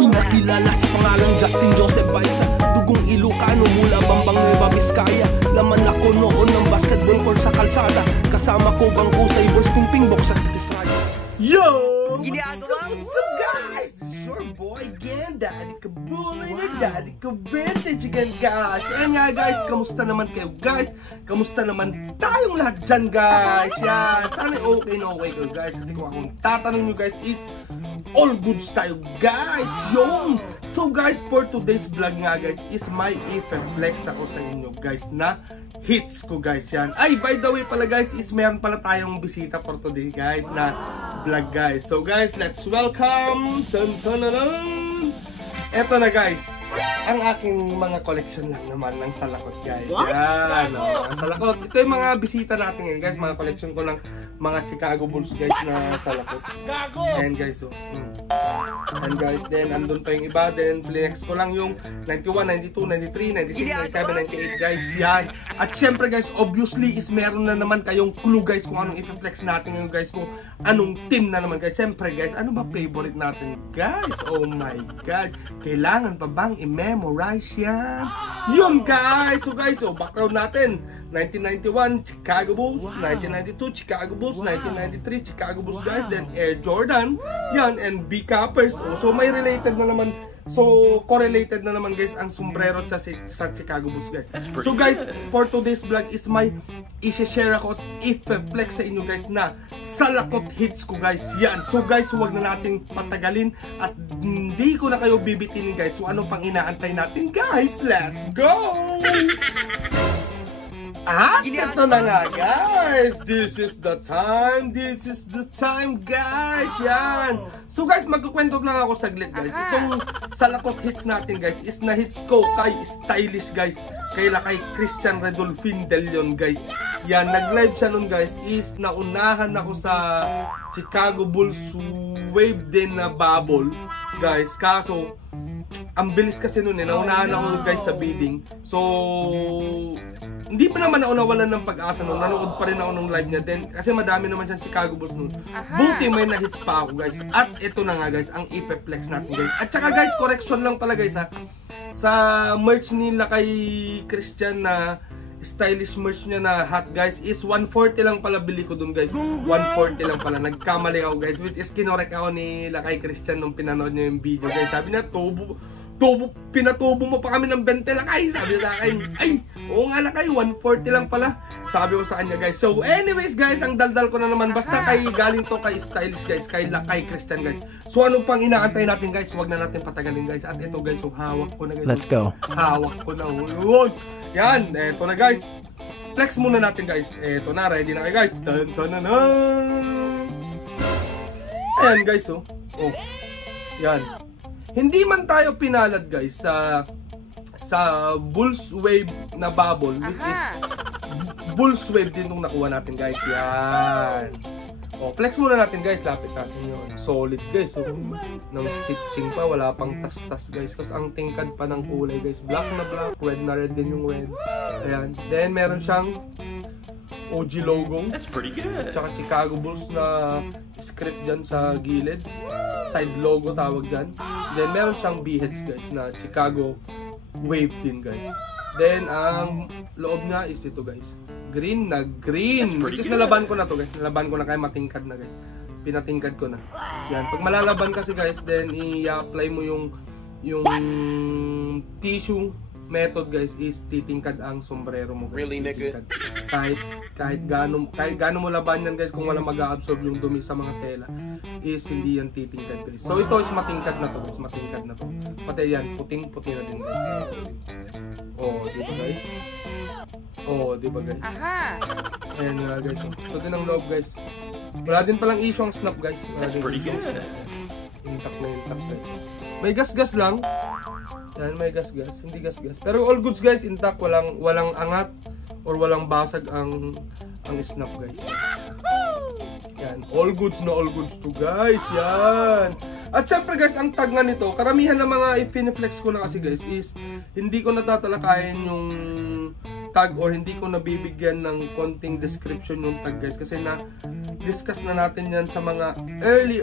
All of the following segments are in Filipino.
Nakilala sa pangalang Justin Joseph Baisa, dugong Ilocano mula Bambang Nueva Vizcaya. Laman ako noon ng basketball court sa kalsada, kasama ko bangko sa Ibors Pingpingbok sa Katisraya. Yo! What's up guys? This is your boy again, Daddy Kabulay na Daddy Ka-Vintage again guys. And nga guys, kamusta naman kayo guys? Kamusta naman tayong lahat dyan guys? Yan, sana okay na okay kayo guys. Kasi kung akong tatanong nyo guys is all goods tayo guys. Yung so guys, for today's vlog nga guys is may i-flex ako sa inyo guys na hits ko guys. Yan. Ay, by the way pala guys is meron pala tayong bisita for today guys na vlog guys. So guys, let's welcome eto na guys, ang aking mga collection lang naman ng salakot guys. Yan, salakot. Ito yung mga bisita natin ngayon guys, mga collection ko ng mga Chicago Bulls guys na salakot. Ayan guys, so and guys, then andun pa yung iba, then flex ko lang yung 91, 92, 93, 96, 97, 98 guys. Yan. At syempre guys, obviously is meron na naman kayong clue guys kung anong i-flex natin ngayon guys, kung anong team na naman guys. Syempre guys, ano ba favorite natin guys? Oh my god, kailangan pa bang i-memorize yan? Yun guys. So guys, so background natin 1991 Chicago Bulls, 1992 Chicago Bulls, 1993 Chicago Bulls guys, then Air Jordan yan, and B Cappers. So may related na naman, so correlated na naman guys ang sombrero sa Chicago Bulls guys. So guys, for today's vlog is may i-share ako at i-flex sa inyo guys na salakot hits ko guys. Yan. So guys, huwag na nating patagalin at hindi ko na kayo bibitinin guys. So ano pang inaantay natin guys? Let's go! At ito na nga guys, this is the time guys. Yan. So guys, magkukwento lang ako saglit guys. Itong salakot hits natin guys is na hits ko kay Stylish guys, kay Christian Redolfin De Leon guys. Yan, nag-live siya nun guys, is naunahan ako sa Chicago Bulls wave din na bubble guys. Kaso ang bilis kasi nun naunahan ako guys sa bidding. So hindi pa naman ako nawalan ng pag-asa nun. Nanood pa rin ako nung live niya din. Kasi madami naman siyang Chicago Bulls nun. Buti may na-hits pa ako guys. At ito na nga guys, ang ipeplex natin guys. At saka guys, correction lang pala guys ha. Sa merch nila kay Christian na stylish merch niya na hat guys is 140 lang pala bili ko dun guys. 140 lang pala. Nagkamali ako guys. Which is kinorek ako ni Lakay Christian nung pinanood niya yung video guys. Sabi niya, pinatubo mo pa kami ng 20 Lakay. Sabi niya sa akin, ay, oo nga Lakay, 140 lang pala. Sabi ko sa kanya guys. So anyways guys, ang daldal ko na naman. Basta kay galing to kay Stylish guys, kay Lakay Christian guys. So ano pang inaantay natin guys? Huwag na natin patagalin guys. At ito guys, so hawak ko na guys. Let's go. Hawak ko na. Huwag. Yan, eto na guys. Flex muna natin guys. Eto na, ready na kayo guys. Ayan guys, oh. Oh. Yan. Hindi man tayo pinalad guys sa Bulls wave na bubble, which is Bulls wave din nung nakuha natin guys. Yan. Oh, flex muna natin guys, lapit natin yun. Solid guys, so ng stitching pa, wala pang tas-tas guys. Tapos ang tingkad pa ng kulay guys, black na black, red na red din yung red. Ayan. Then meron siyang OG logo. That's pretty good. Tsaka Chicago Bulls na script dyan sa gilid. Side logo tawag dyan. Then meron siyang B-heads guys na Chicago wave din guys. Then ang loob niya is ito guys, green na green. Which is nalaban ko na to guys. Nalaban ko na kaya matingkad na guys. Pinatingkad ko na. Yan. Pag malalaban kasi guys, then i-apply mo yung tissue method guys is titingkad ang sombrero mo. Really nigga? Kahit gaano mo laban yan guys, kung wala mag-absorb yung dumi sa mga tela, is hindi yan titingkad guys. So ito is matingkad na to guys, matingkad na to. Pati yan, puting-puti na din guys. Oh, diba guys? Oh, diba guys? Ayan nga guys. Ito din ang loob guys. Wala din palang issue ang snap guys. That's pretty good. Intact na intact guys. May gas-gas lang. Yan, may gas-gas. Hindi gas-gas. Pero all goods guys, intact. Walang angat or walang basag ang snap guys. Yan, all goods na all goods to guys. Yan. At syempre guys, ang tag nga nito, karamihan ng mga i-fineflex ko na kasi guys is hindi ko natatalakayin tag or hindi ko nabibigyan ng konting description yung tag guys kasi na discuss na natin yan sa mga early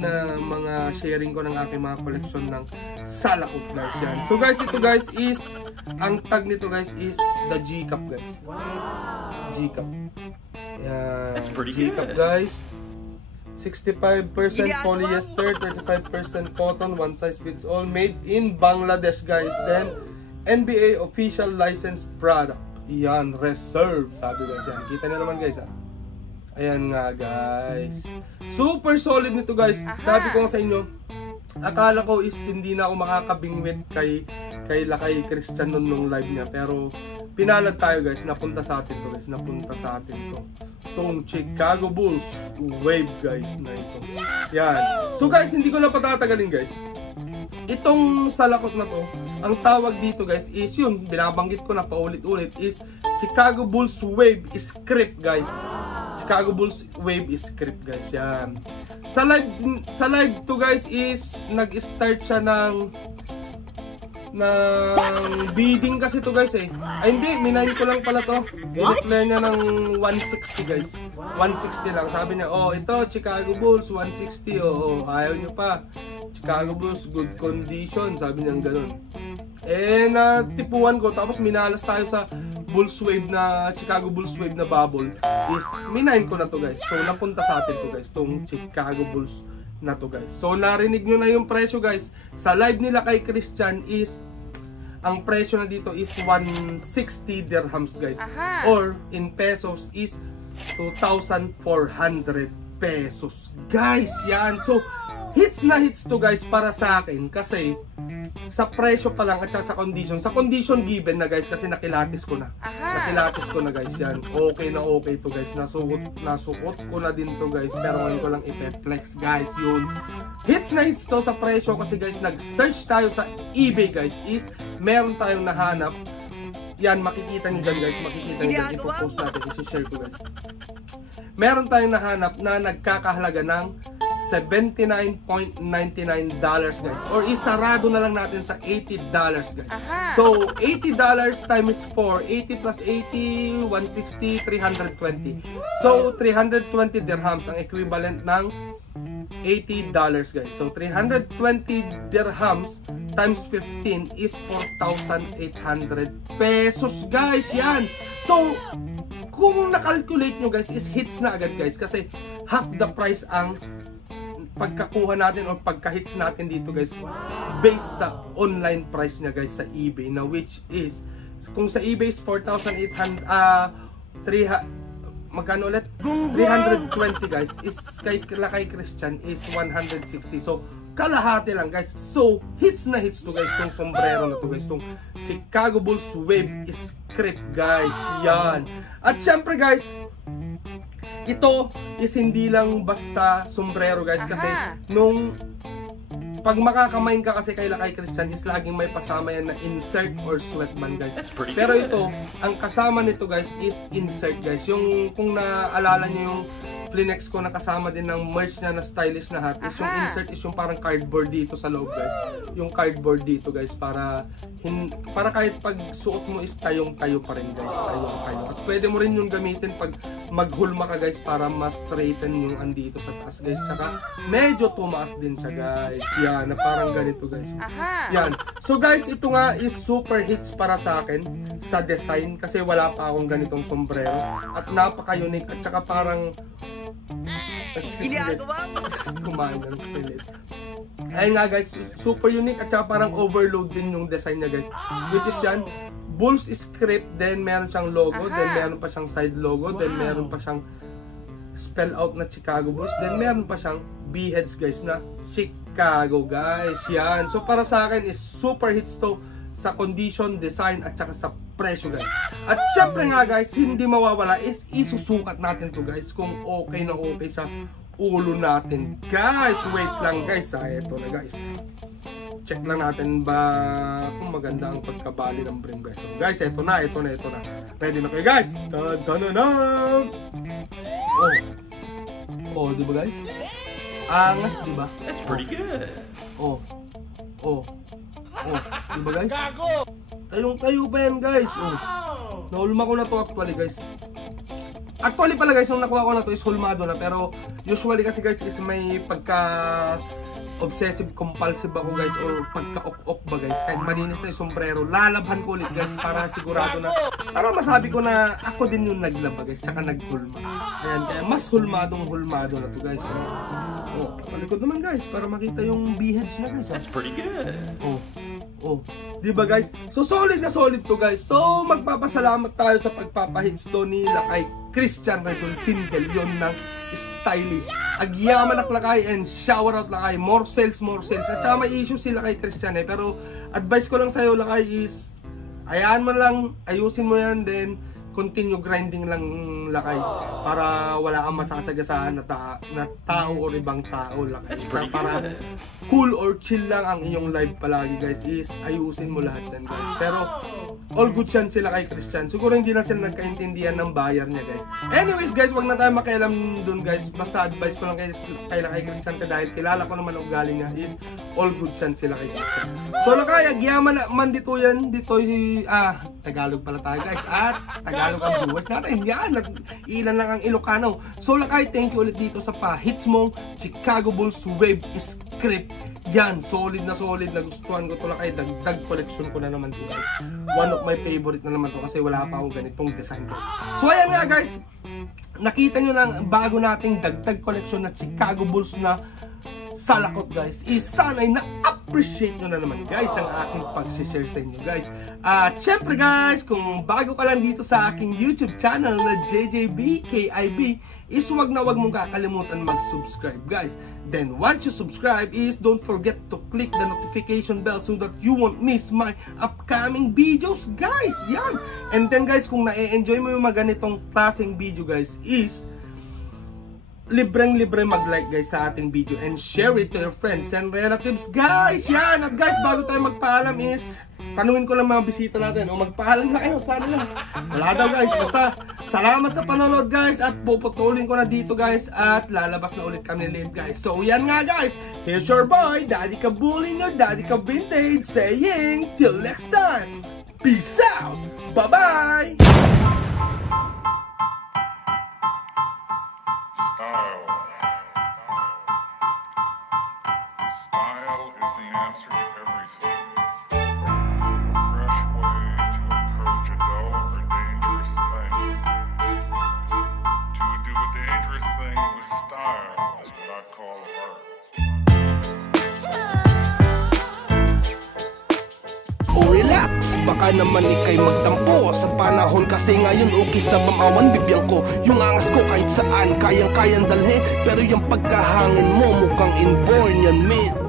na mga sharing ko ng aking mga collection ng salakot guys yan. So guys, ito guys is ang tag nito guys is the G-Cup guys. G-Cup. Yan. G-Cup guys. 65% polyester, 35% cotton, one size fits all, made in Bangladesh guys. Then NBA official licensed product. Yan, reserve. Sabi guys yan. Kita nyo naman guys ha. Ayan nga guys. Super solid nito guys. Sabi ko nga sa inyo, akala ko is hindi na ako makakabingwit kay Lakay Christian nung live niya. Pero pinalad tayo guys. Napunta sa atin to guys. Napunta sa atin to. Itong Chicago Bulls Wave guys na ito. Yan. So guys, hindi ko na patatagalin guys. Itong salakot na to, ang tawag dito guys is yun, binabanggit ko na paulit-ulit, is Chicago Bulls Wave Script guys. Chicago Bulls Wave Script guys. Yan. Sa live to guys is nag-start siya ng bidding kasi to guys eh. Ay hindi, minayin ko lang pala to. Dineclare niya ng 160 guys. 160 lang. Sabi niya, oh ito Chicago Bulls 160. Oh, ayaw niyo pa. Chicago Bulls good condition. Sabi niya ganun. Eh natipuan ko. Tapos minalas tayo sa Bulls Wave na Chicago Bulls Wave na bubble. Is minayin ko na to guys. So napunta sa atin to guys. Tong Chicago Bulls na to guys. So narinig nyo na yung presyo guys. Sa live nila kay Christian is ang presyo na dito is 160 dirhams guys. Or in pesos is 2,400 pesos guys. Yan. So hits na hits to guys para sa akin kasi sa presyo pa lang at sa condition given na guys kasi nakilatis ko na. Nakilatis ko na guys yan. Okay na okay to guys. Nasukot ko na din to guys. Pero ngayon ko lang i-flex guys yun. Hits na hits to sa presyo kasi guys nag-search tayo sa eBay guys is meron tayong nahanap. Yan makikita nyo dyan guys. Makikita nyo dyan. Ipopost natin. I-share ko guys. Meron tayong nahanap na nagkakahalaga ng $79.99 guys, or isarado na lang natin sa $80 guys. So $80 times 4, 80 plus 80, 160, 320. So 320 dirhams ang equivalent ng $80 guys. So 320 dirhams times 15 is 4,800 pesos guys. Yan. So kung na-calculate nyo guys is hits na agad guys kasi half the price ang pagkakuha natin o pagka-hits natin dito guys based sa online price niya guys sa eBay na which is kung sa eBay is 4,800 magkano ulit? 320 guys is kay Christian is 160. So kalahati lang guys. So hits na hits to guys tong sombrero na to guys, tong Chicago Bulls Wave Script guys. Yan. At syempre guys, ito is hindi lang basta sombrero guys kasi nung pag makakamain ka kasi kay Lakay Christian is laging may pasama yan na insert or sweatband guys. Pero ito, ang kasama nito guys is insert guys. Yung kung naalala nyo yung Flinex ko na kasama din ng merch na stylish na hat is yung insert is yung parang cardboard dito sa loob guys. Yung cardboard dito guys para kahit pag suot mo is tayong-tayo pa rin guys. Tayong-tayo. At pwede mo rin yung gamitin pag maghulma ka guys para mas straighten yung andito sa taas guys. Saka medyo tumaas din siya guys. Yan, na parang ganito guys. Yan. So guys, ito nga is super hits para sa akin sa design kasi wala pa akong ganitong sombrero at napaka-unique at saka parang excuse me guys, kumain ng pilit. Ayun nga guys, super unique at saka parang overload din yung design niya guys. Which is yan, Bulls Script, then meron siyang logo, then meron pa siyang side logo, then meron pa siyang spell out na Chicago Bulls, then meron pa siyang B-heads guys na Chicago guys. Yan. So para sa akin is super hits to sa condition, design at saka sa presyo guys. At syempre nga guys, hindi mawawala is isusukat natin to guys kung okay na okay sa ulo natin guys. Wait lang guys, ito na guys. Check lang natin ba kung maganda ang pagkabali ng brim guys. So, guys, ito na. Ready na kayo guys. Oh, di ba guys? Angas, di ba? That's pretty good. Oh, di ba guys? Tayong-tayo pa yan guys. Oh. Nahulma ko na to actually guys. Actually pala guys, nung nakuha ko na to is hulmado na. Pero usually kasi guys is may pagka obsessive compulsive ako guys, or pagka-ok-ok ba guys. Kahit malinis na yung sombrero, lalabhan ko ulit guys para sigurado na, para masabi ko na ako din yung naglaba guys, tsaka naghulma. Ayan, kaya mas hulmadong-hulmado na to guys. Oh, palikod naman guys, para makita yung beheads na guys. That's pretty good. Oh, di ba guys? So solid na solid to guys. So magpapasalamat tayo sa pagpapahits to nila kay Christian Redol Tindel, yon ng stylish. Agyaman na lakay and shower out lakay. More sales, more sales. At saka may issue sila kay Christian pero advice ko lang sa'yo lakay is ayaan mo lang, ayusin mo yan, then continue grinding lang lakay para wala kang masasagasaan na tao or ibang tao lakay. Para cool or chill lang ang iyong live palagi guys, is ayusin mo lahat yan guys. Pero all good yan sila kay Christian. Siguro hindi na sila nagkaintindihan ng buyer niya guys. Anyways guys, wag na tayo makialam dun guys. Basta advice ko lang kay Christian dahil kilala ko naman ang ugali niya, is all good yan sila kay Christian. So lakay, agyaman naman dito yan. Dito si Tagalog pala tayo guys. At Tagalog ang buhay natin. Yan, ilan lang ang Ilocano. So lakay, thank you ulit dito sa pa-hits mong Chicago Bulls Wave Script. Yan, solid na gustuhan ko to lakay. Dagdag collection ko na naman to guys. One of my favorite na naman to kasi wala pa akong ganitong design guys. So ayan nga guys, nakita nyo na bago nating dagdag collection na Chicago Bulls na salakot guys, is sana'y na-appreciate nyo na naman guys ang aking pag-share sa inyo guys. At syempre guys, kung bago ka lang dito sa aking YouTube channel na JJBKIB, is wag na wag mong kakalimutan mag-subscribe guys. Then once you subscribe is don't forget to click the notification bell so that you won't miss my upcoming videos guys. Yan. And then guys, kung na-enjoy mo yung mga ganitong klaseng video guys, is libreng-libre mag-like guys sa ating video and share it to your friends and relatives guys. Yan. At guys, bago tayo magpaalam is tanungin ko lang mga bisita natin o magpaalam na kayo, sana lang. Wala daw guys, basta salamat sa panonood guys at puputulin ko na dito guys at lalabas na ulit kami live guys. So yan nga guys, here's your boy Daddy Kabulin, your Daddy Ka Vintage, saying till next time, peace out, bye bye. Style is the answer to everything. A fresh way to approach a dull or dangerous thing. To do a dangerous thing with style is what I call art. Relax, baka naman ikay magtampo sa panahon kasi ngayon okay sa mamawan bibiyang ko. Yung angas ko kahit saan kayang-kayang dalhin, pero yung pagkahangin mo mukhang inborn yan mate.